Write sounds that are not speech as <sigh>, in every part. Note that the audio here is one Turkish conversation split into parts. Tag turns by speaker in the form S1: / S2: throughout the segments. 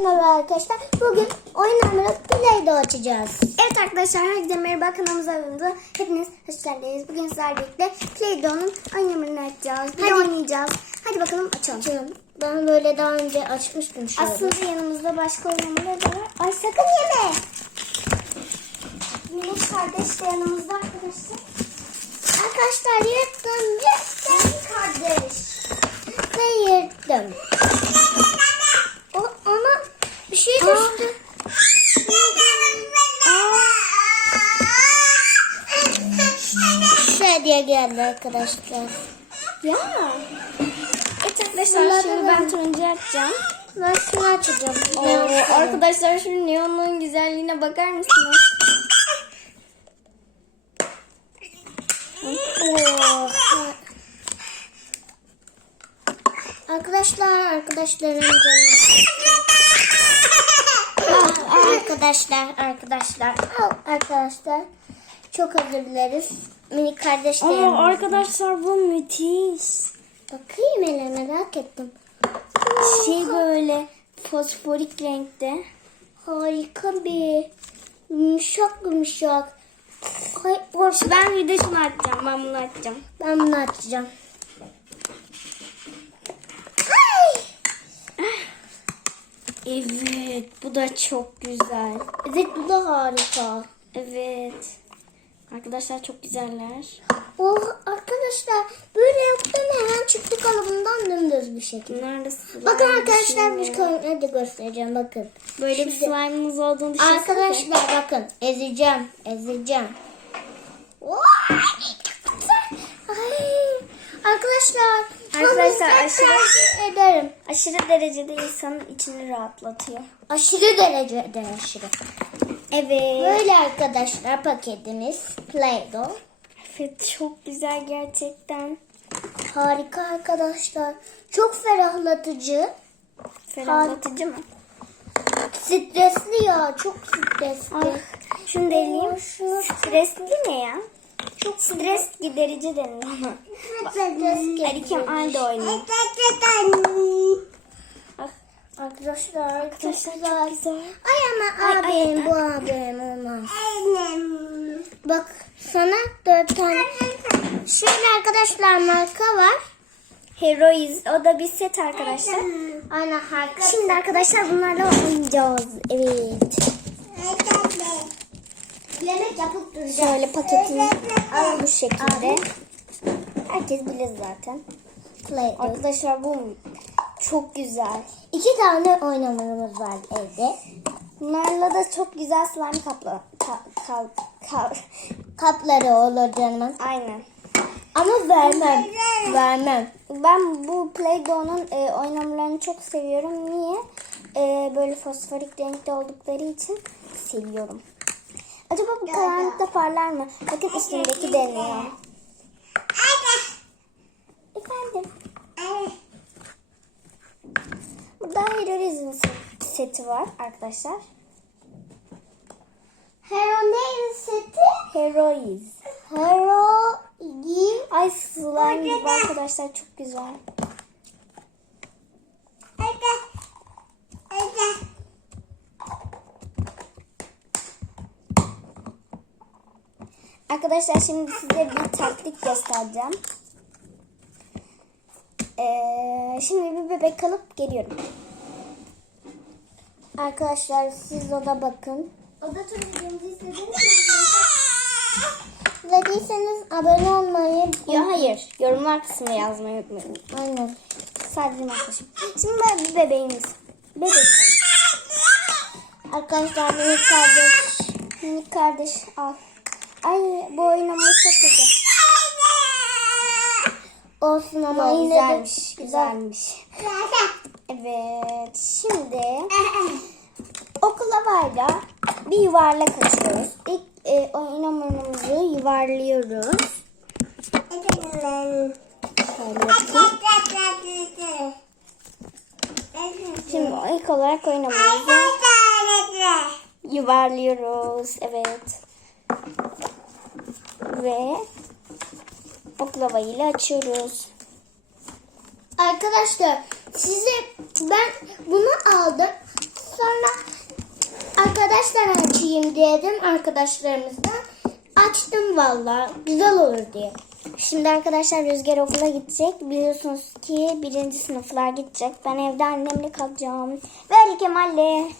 S1: Merhaba arkadaşlar. Bugün oyun hamuru Play'de açacağız.
S2: Evet arkadaşlar herkese merhaba kanalımıza abone Hepiniz hoş geldiniz. Bugün sizlerle birlikte Play-Doh'un oyunlarını açacağız. Bir
S1: Hadi.
S2: oynayacağız. Hadi bakalım açalım.
S1: Açalım. Ben böyle daha önce açmıştım şöyle.
S2: Aslında yanımızda başka oynamalar da var. Ay sakın yeme. Minik kardeş de yanımızda arkadaşlar.
S1: Arkadaşlar yırttım yırttım.
S2: Kardeş.
S1: Ve yırttım. O, ona bir şey düştü. Şu hediye geldi arkadaşlar.
S2: Ya. Evet arkadaşlar şimdi ben turuncu açacağım.
S1: Ben şunu açacağım.
S2: Oo, arkadaşlar şu neonun güzelliğine bakar mısınız? Oo.
S1: Arkadaşlar arkadaşlarım canım. Ah, arkadaşlar arkadaşlar al arkadaşlar çok özür dileriz minik kardeşlerim.
S2: Aa, arkadaşlar bu müthiş.
S1: Bakayım hele merak ettim.
S2: Şey böyle fosforik renkte.
S1: Harika bir yumuşak yumuşak. Ay, boş.
S2: Ben bir de şunu açacağım. Ben bunu açacağım.
S1: Ben bunu açacağım. Ay!
S2: Evet. Bu da çok güzel.
S1: Evet bu da harika.
S2: Evet. Arkadaşlar çok güzeller.
S1: Oh arkadaşlar böyle yaptım hemen çıktı kalıbından dümdüz bir şekilde.
S2: Da slime
S1: Bakın arkadaşlar bir
S2: şimdi.
S1: konuda da göstereceğim bakın.
S2: Böyle bir slime'ımız olduğunu düşünsene.
S1: Arkadaşlar bakın ezeceğim ezeceğim. Arkadaşlar
S2: Arkadaşlar, aşırı-
S1: ederim.
S2: Aşırı derecede insanın içini rahatlatıyor.
S1: Aşırı derecede aşırı.
S2: Evet.
S1: Böyle arkadaşlar paketimiz Play-Doh.
S2: Evet çok güzel gerçekten.
S1: Harika arkadaşlar. Çok ferahlatıcı.
S2: Ferahlatıcı mı?
S1: Stresli ya çok stresli.
S2: Ah, şunu.
S1: Şunu-
S2: Stresli ne ya? Çok stres giderici denir ama.
S1: Stres
S2: Hadi Kem aynı da oynayın. Ah,
S1: Arkadaşlar çok
S2: Arkadaşlar
S1: güzel.
S2: çok güzel.
S1: Ay ama
S2: Ay, ay,
S1: abim bu abim olmaz. Bak sana dört tane. Şöyle arkadaşlar marka var.
S2: Heroiz. O da bir set arkadaşlar.
S1: Aynen harika.
S2: Şimdi arkadaşlar bunlarla oynayacağız. Evet.
S1: yemek yapıp duracağız.
S2: Şöyle paketini bu şekilde. Herkes bilir zaten.
S1: Play.
S2: Arkadaşlar bu çok güzel.
S1: İki tane oynamamız var evde.
S2: Bunlarla da çok güzel slime kapla. Ka, kal, kal.
S1: Kapları olur canım.
S2: Aynen.
S1: Ama vermem. Vermem.
S2: Ben bu Play-Doh'un e, oynamalarını çok seviyorum. Niye? E, böyle fosforik renkte oldukları için seviyorum. Acaba bu karanlıkta parlar mı? Bakın üstündeki deniyor. Efendim. Heroizm seti var arkadaşlar.
S1: Hero name seti.
S2: Heroiz.
S1: Hero give.
S2: Ay slime gibi arkadaşlar çok güzel. Arkadaşlar şimdi size bir taktik göstereceğim. Ee, şimdi bir bebek alıp geliyorum.
S1: Arkadaşlar siz o da bakın.
S2: Oda turu videomuzu izlediniz mi?
S1: İzlediyseniz abone olmayı.
S2: Ya hayır. Yorumlar kısmına yazmayı unutmayın.
S1: Aynen.
S2: Sadece arkadaşım. Şimdi ben bir bebeğimiz. Bebek.
S1: Arkadaşlar minik kardeş.
S2: Minik kardeş al. Ay bu oynama çok kötü.
S1: Olsun ama yine
S2: güzelmiş. Güzelmiş. Evet. Şimdi <laughs> oklavayla bir yuvarlak açıyoruz. İlk e, oyun hamurumuzu yuvarlıyoruz. Şimdi ilk olarak oyun hamurumuzu yuvarlıyoruz. Evet. Ve oklava ile açıyoruz.
S1: Arkadaşlar size ben bunu aldım. Arkadaşlar açayım dedim arkadaşlarımızdan. Açtım valla güzel olur diye.
S2: Şimdi arkadaşlar Rüzgar okula gidecek. Biliyorsunuz ki birinci sınıflar gidecek. Ben evde annemle kalacağım. Ve Ali Kemal'le.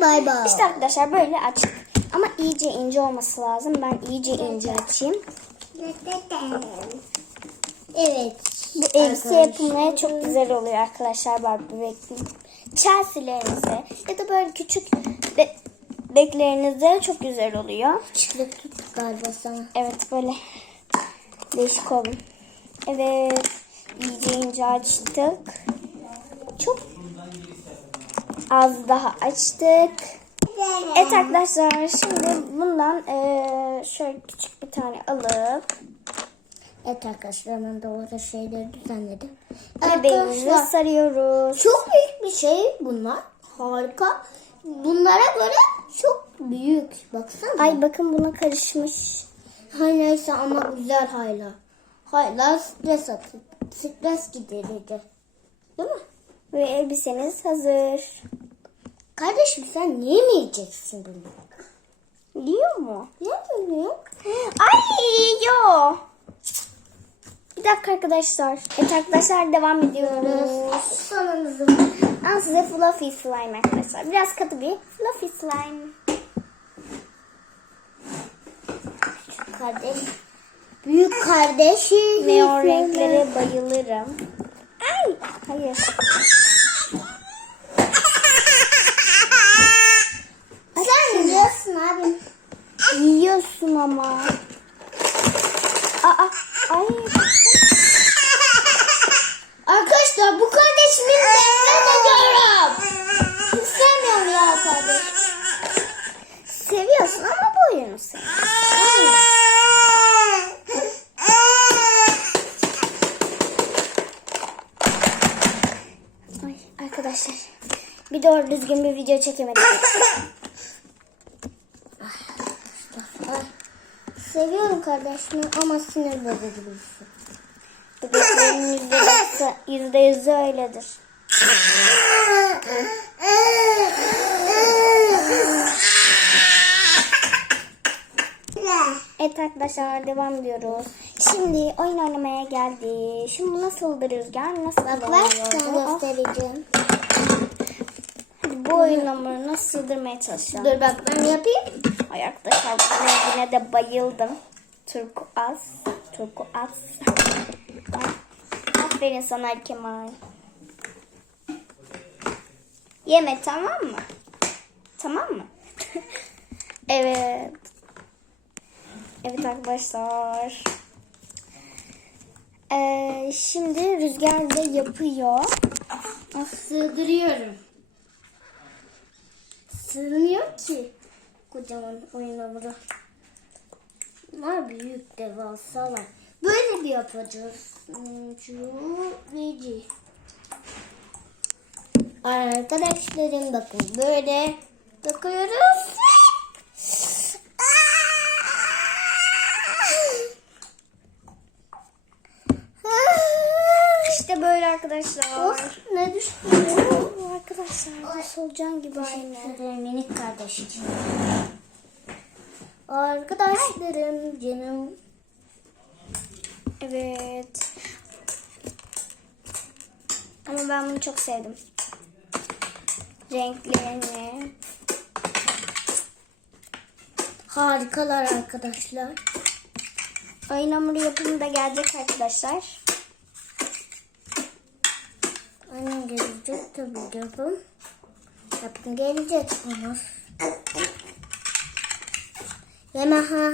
S1: Bay bay.
S2: İşte arkadaşlar böyle açtık. Ama iyice ince olması lazım. Ben iyice ince açayım.
S1: Evet.
S2: Bu elbise yapımları çok güzel oluyor arkadaşlar Barbie bebeklerin. Chelsea'lerinize ya da böyle küçük be- bebeklerinize çok güzel oluyor.
S1: Çıklık tut galiba sana.
S2: Evet böyle değişik oldu. Evet iyice ince açtık. Çok az daha açtık. Evet arkadaşlar şimdi bundan eee, şöyle küçük bir tane alıp
S1: Evet arkadaşlar ben de orada şeyleri düzenledim.
S2: bebeğimizi
S1: Arkadaşlar
S2: sarıyoruz.
S1: çok büyük bir şey bunlar. Harika. Bunlara göre çok büyük. Baksana.
S2: Ay bakın buna karışmış.
S1: Hay neyse ama güzel hayla. Hayla stres atıp stres giderici. Değil mi?
S2: Ve elbiseniz hazır.
S1: Kardeşim sen niye mi yiyeceksin bunu?
S2: Yiyor mu?
S1: Ne diyor?
S2: Ay yo. Bir dakika arkadaşlar. Evet arkadaşlar devam ediyoruz.
S1: Sonumuzu.
S2: Al size fluffy slime arkadaşlar. Biraz katı bir fluffy slime.
S1: Kardeş. Büyük kardeşim.
S2: Neon renklere bayılırım. Ay hayır.
S1: Sen yiyorsun abi.
S2: Yiyorsun ama. Aa, ay.
S1: Arkadaşlar bu kardeşimin nefret ediyorum. Hiç sevmiyorum ya kardeş.
S2: Seviyorsun ama bu oyunu seviyorsun. Ay arkadaşlar. Bir doğru düzgün bir video çekemedim.
S1: Seviyorum kardeşimi ama sinir bozucu birisi.
S2: Bebeklerin yüzde, yüzde yüzü öyledir. Evet arkadaşlar devam ediyoruz. Şimdi oyun oynamaya geldi. Şimdi bu nasıldır Rüzgar? Nasıl
S1: Bak göstereceğim.
S2: Bu oyun hamurunu nasıl sığdırmaya çalışacağım.
S1: Dur bak ben yapayım.
S2: Ay arkadaşlar bu rengine de bayıldım. Turkuaz. Turkuaz. Aferin sana Kemal. Yeme tamam mı? Tamam mı? <laughs> evet. Evet arkadaşlar. Ee, şimdi Rüzgar da yapıyor.
S1: Ah, sığdırıyorum. Sığmıyor ki. Kocaman oyun hamuru. Bunlar büyük devasalar. Böyle bir yapacağız. Hmm, Şu Reci. Arkadaşlarım bakın böyle takıyoruz.
S2: İşte böyle arkadaşlar.
S1: Of ne düştü?
S2: Oo, arkadaşlar solucan gibi aynı.
S1: Minik kardeşim. Arkadaşlarım canım.
S2: Evet. Ama ben bunu çok sevdim. Renklerini.
S1: Harikalar arkadaşlar.
S2: Oyun hamuru yapımı da gelecek arkadaşlar.
S1: Annem gelecek tabii yapım. Yapım gelecek ama. Yeme ha.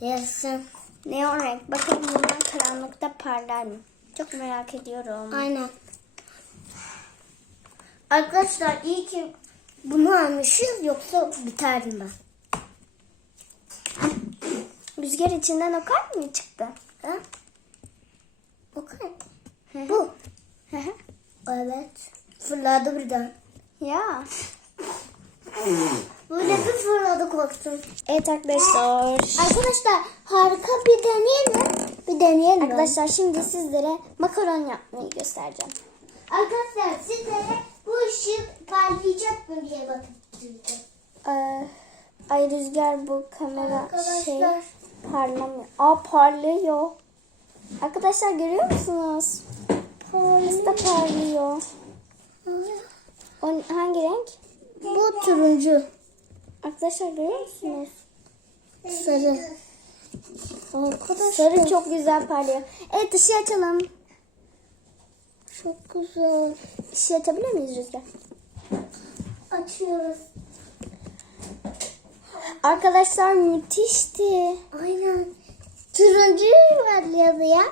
S1: Yersin.
S2: Neon renk. Bakalım bunlar karanlıkta parlar mı? Çok merak ediyorum.
S1: Aynen. Arkadaşlar iyi ki bunu almışız yoksa biterdim ben.
S2: Rüzgar içinden o kart mı çıktı?
S1: Ha? Bakın.
S2: Hı.
S1: Bu. Evet. Fırladı birden.
S2: ya. <laughs>
S1: Böyle bir fırladı korktum.
S2: Evet arkadaşlar.
S1: Arkadaşlar harika bir deneyelim. Bir deneyelim.
S2: Arkadaşlar şimdi sizlere makaron yapmayı göstereceğim.
S1: Arkadaşlar sizlere bu ışık parlayacak kapatıcıydı.
S2: Ee, ay Rüzgar bu kamera şey
S1: Arkadaşlar.
S2: parlamıyor. Aa parlıyor. Arkadaşlar görüyor musunuz? Nasıl da parlıyor. O hangi renk?
S1: Bu turuncu.
S2: Arkadaşlar görüyor musunuz?
S1: Sarı. Arkadaşlar.
S2: Sarı çok güzel parlıyor. Evet ışığı açalım.
S1: Çok güzel.
S2: Işığı açabilir miyiz Rüzgar?
S1: Açıyoruz.
S2: Arkadaşlar müthişti.
S1: Aynen. Turuncu var ya.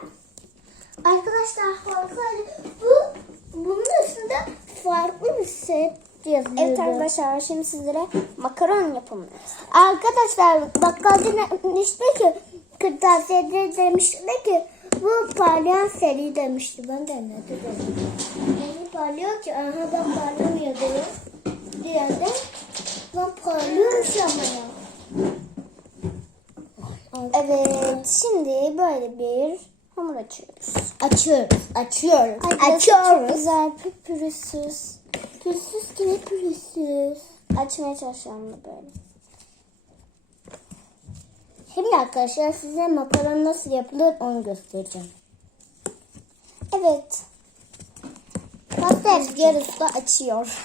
S1: Arkadaşlar harika. Bu bunun üstünde farklı bir set yazıyordu.
S2: Evet arkadaşlar şimdi sizlere makaron yapımını
S1: Arkadaşlar bakkalcı demişti ki kırtasiyede demişti ki bu parlayan seri demişti. Ben de ne dedim. Yani parlıyor ki aha ben parlamıyor diyor. Diyor de ben parlıyormuş ama ya.
S2: Evet şimdi böyle bir hamur açıyoruz.
S1: Açıyoruz. Açıyoruz.
S2: Ay, burası Çok güzel pürüzsüz.
S1: Pürüzsüz ki ne pürüzsüz.
S2: Açmaya da böyle.
S1: Şimdi arkadaşlar size makaron nasıl yapılır onu göstereceğim.
S2: Evet. Pasta Rüzgar Usta açıyor.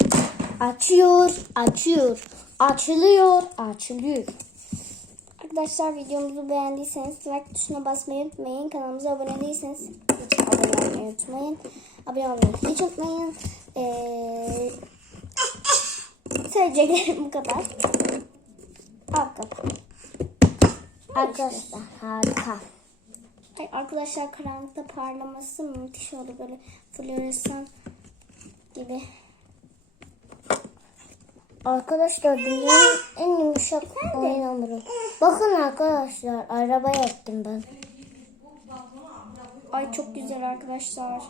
S1: Açıyor, açıyor, açılıyor, açılıyor.
S2: Arkadaşlar videomuzu beğendiyseniz like tuşuna basmayı unutmayın. Kanalımıza abone değilseniz lütfen abone olmayı unutmayın. Abone olmayı hiç unutmayın. Ee, söyleyeceklerim bu kadar. Alt kapağı.
S1: Arkadaşlar harika.
S2: Ay, arkadaşlar karanlıkta parlaması müthiş oldu böyle floresan gibi.
S1: Arkadaşlar dünyanın en yumuşak oyun hamuru. Bakın arkadaşlar araba yaptım ben.
S2: Ay çok güzel arkadaşlar.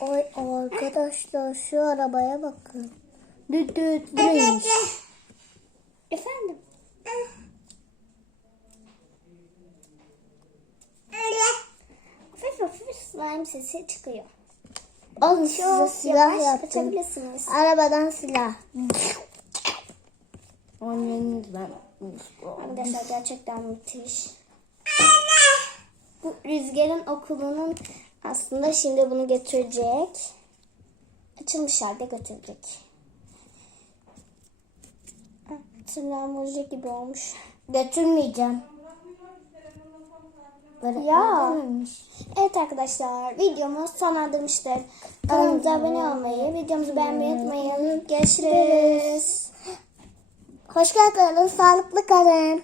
S1: Oy arkadaşlar şu arabaya bakın. Düt düt düt.
S2: Efendim? Hafif hafif slime sesi çıkıyor.
S1: Alın size silah
S2: yavaş
S1: yaptım. Arabadan silah. Onun ben.
S2: Arkadaşlar gerçekten müthiş. Bu Rüzgar'ın okulunun aslında şimdi bunu götürecek. Açılmış halde götürecek. Ah, Tırnağım olacak gibi olmuş.
S1: Götürmeyeceğim.
S2: Ya.
S1: Öğretmemiş.
S2: Evet arkadaşlar videomuz sonlandırmıştır. Kanalımıza abone olmayı, videomuzu beğenmeyi unutmayın. Görüşürüz.
S1: Hoş geldiniz. Sağlıklı kalın.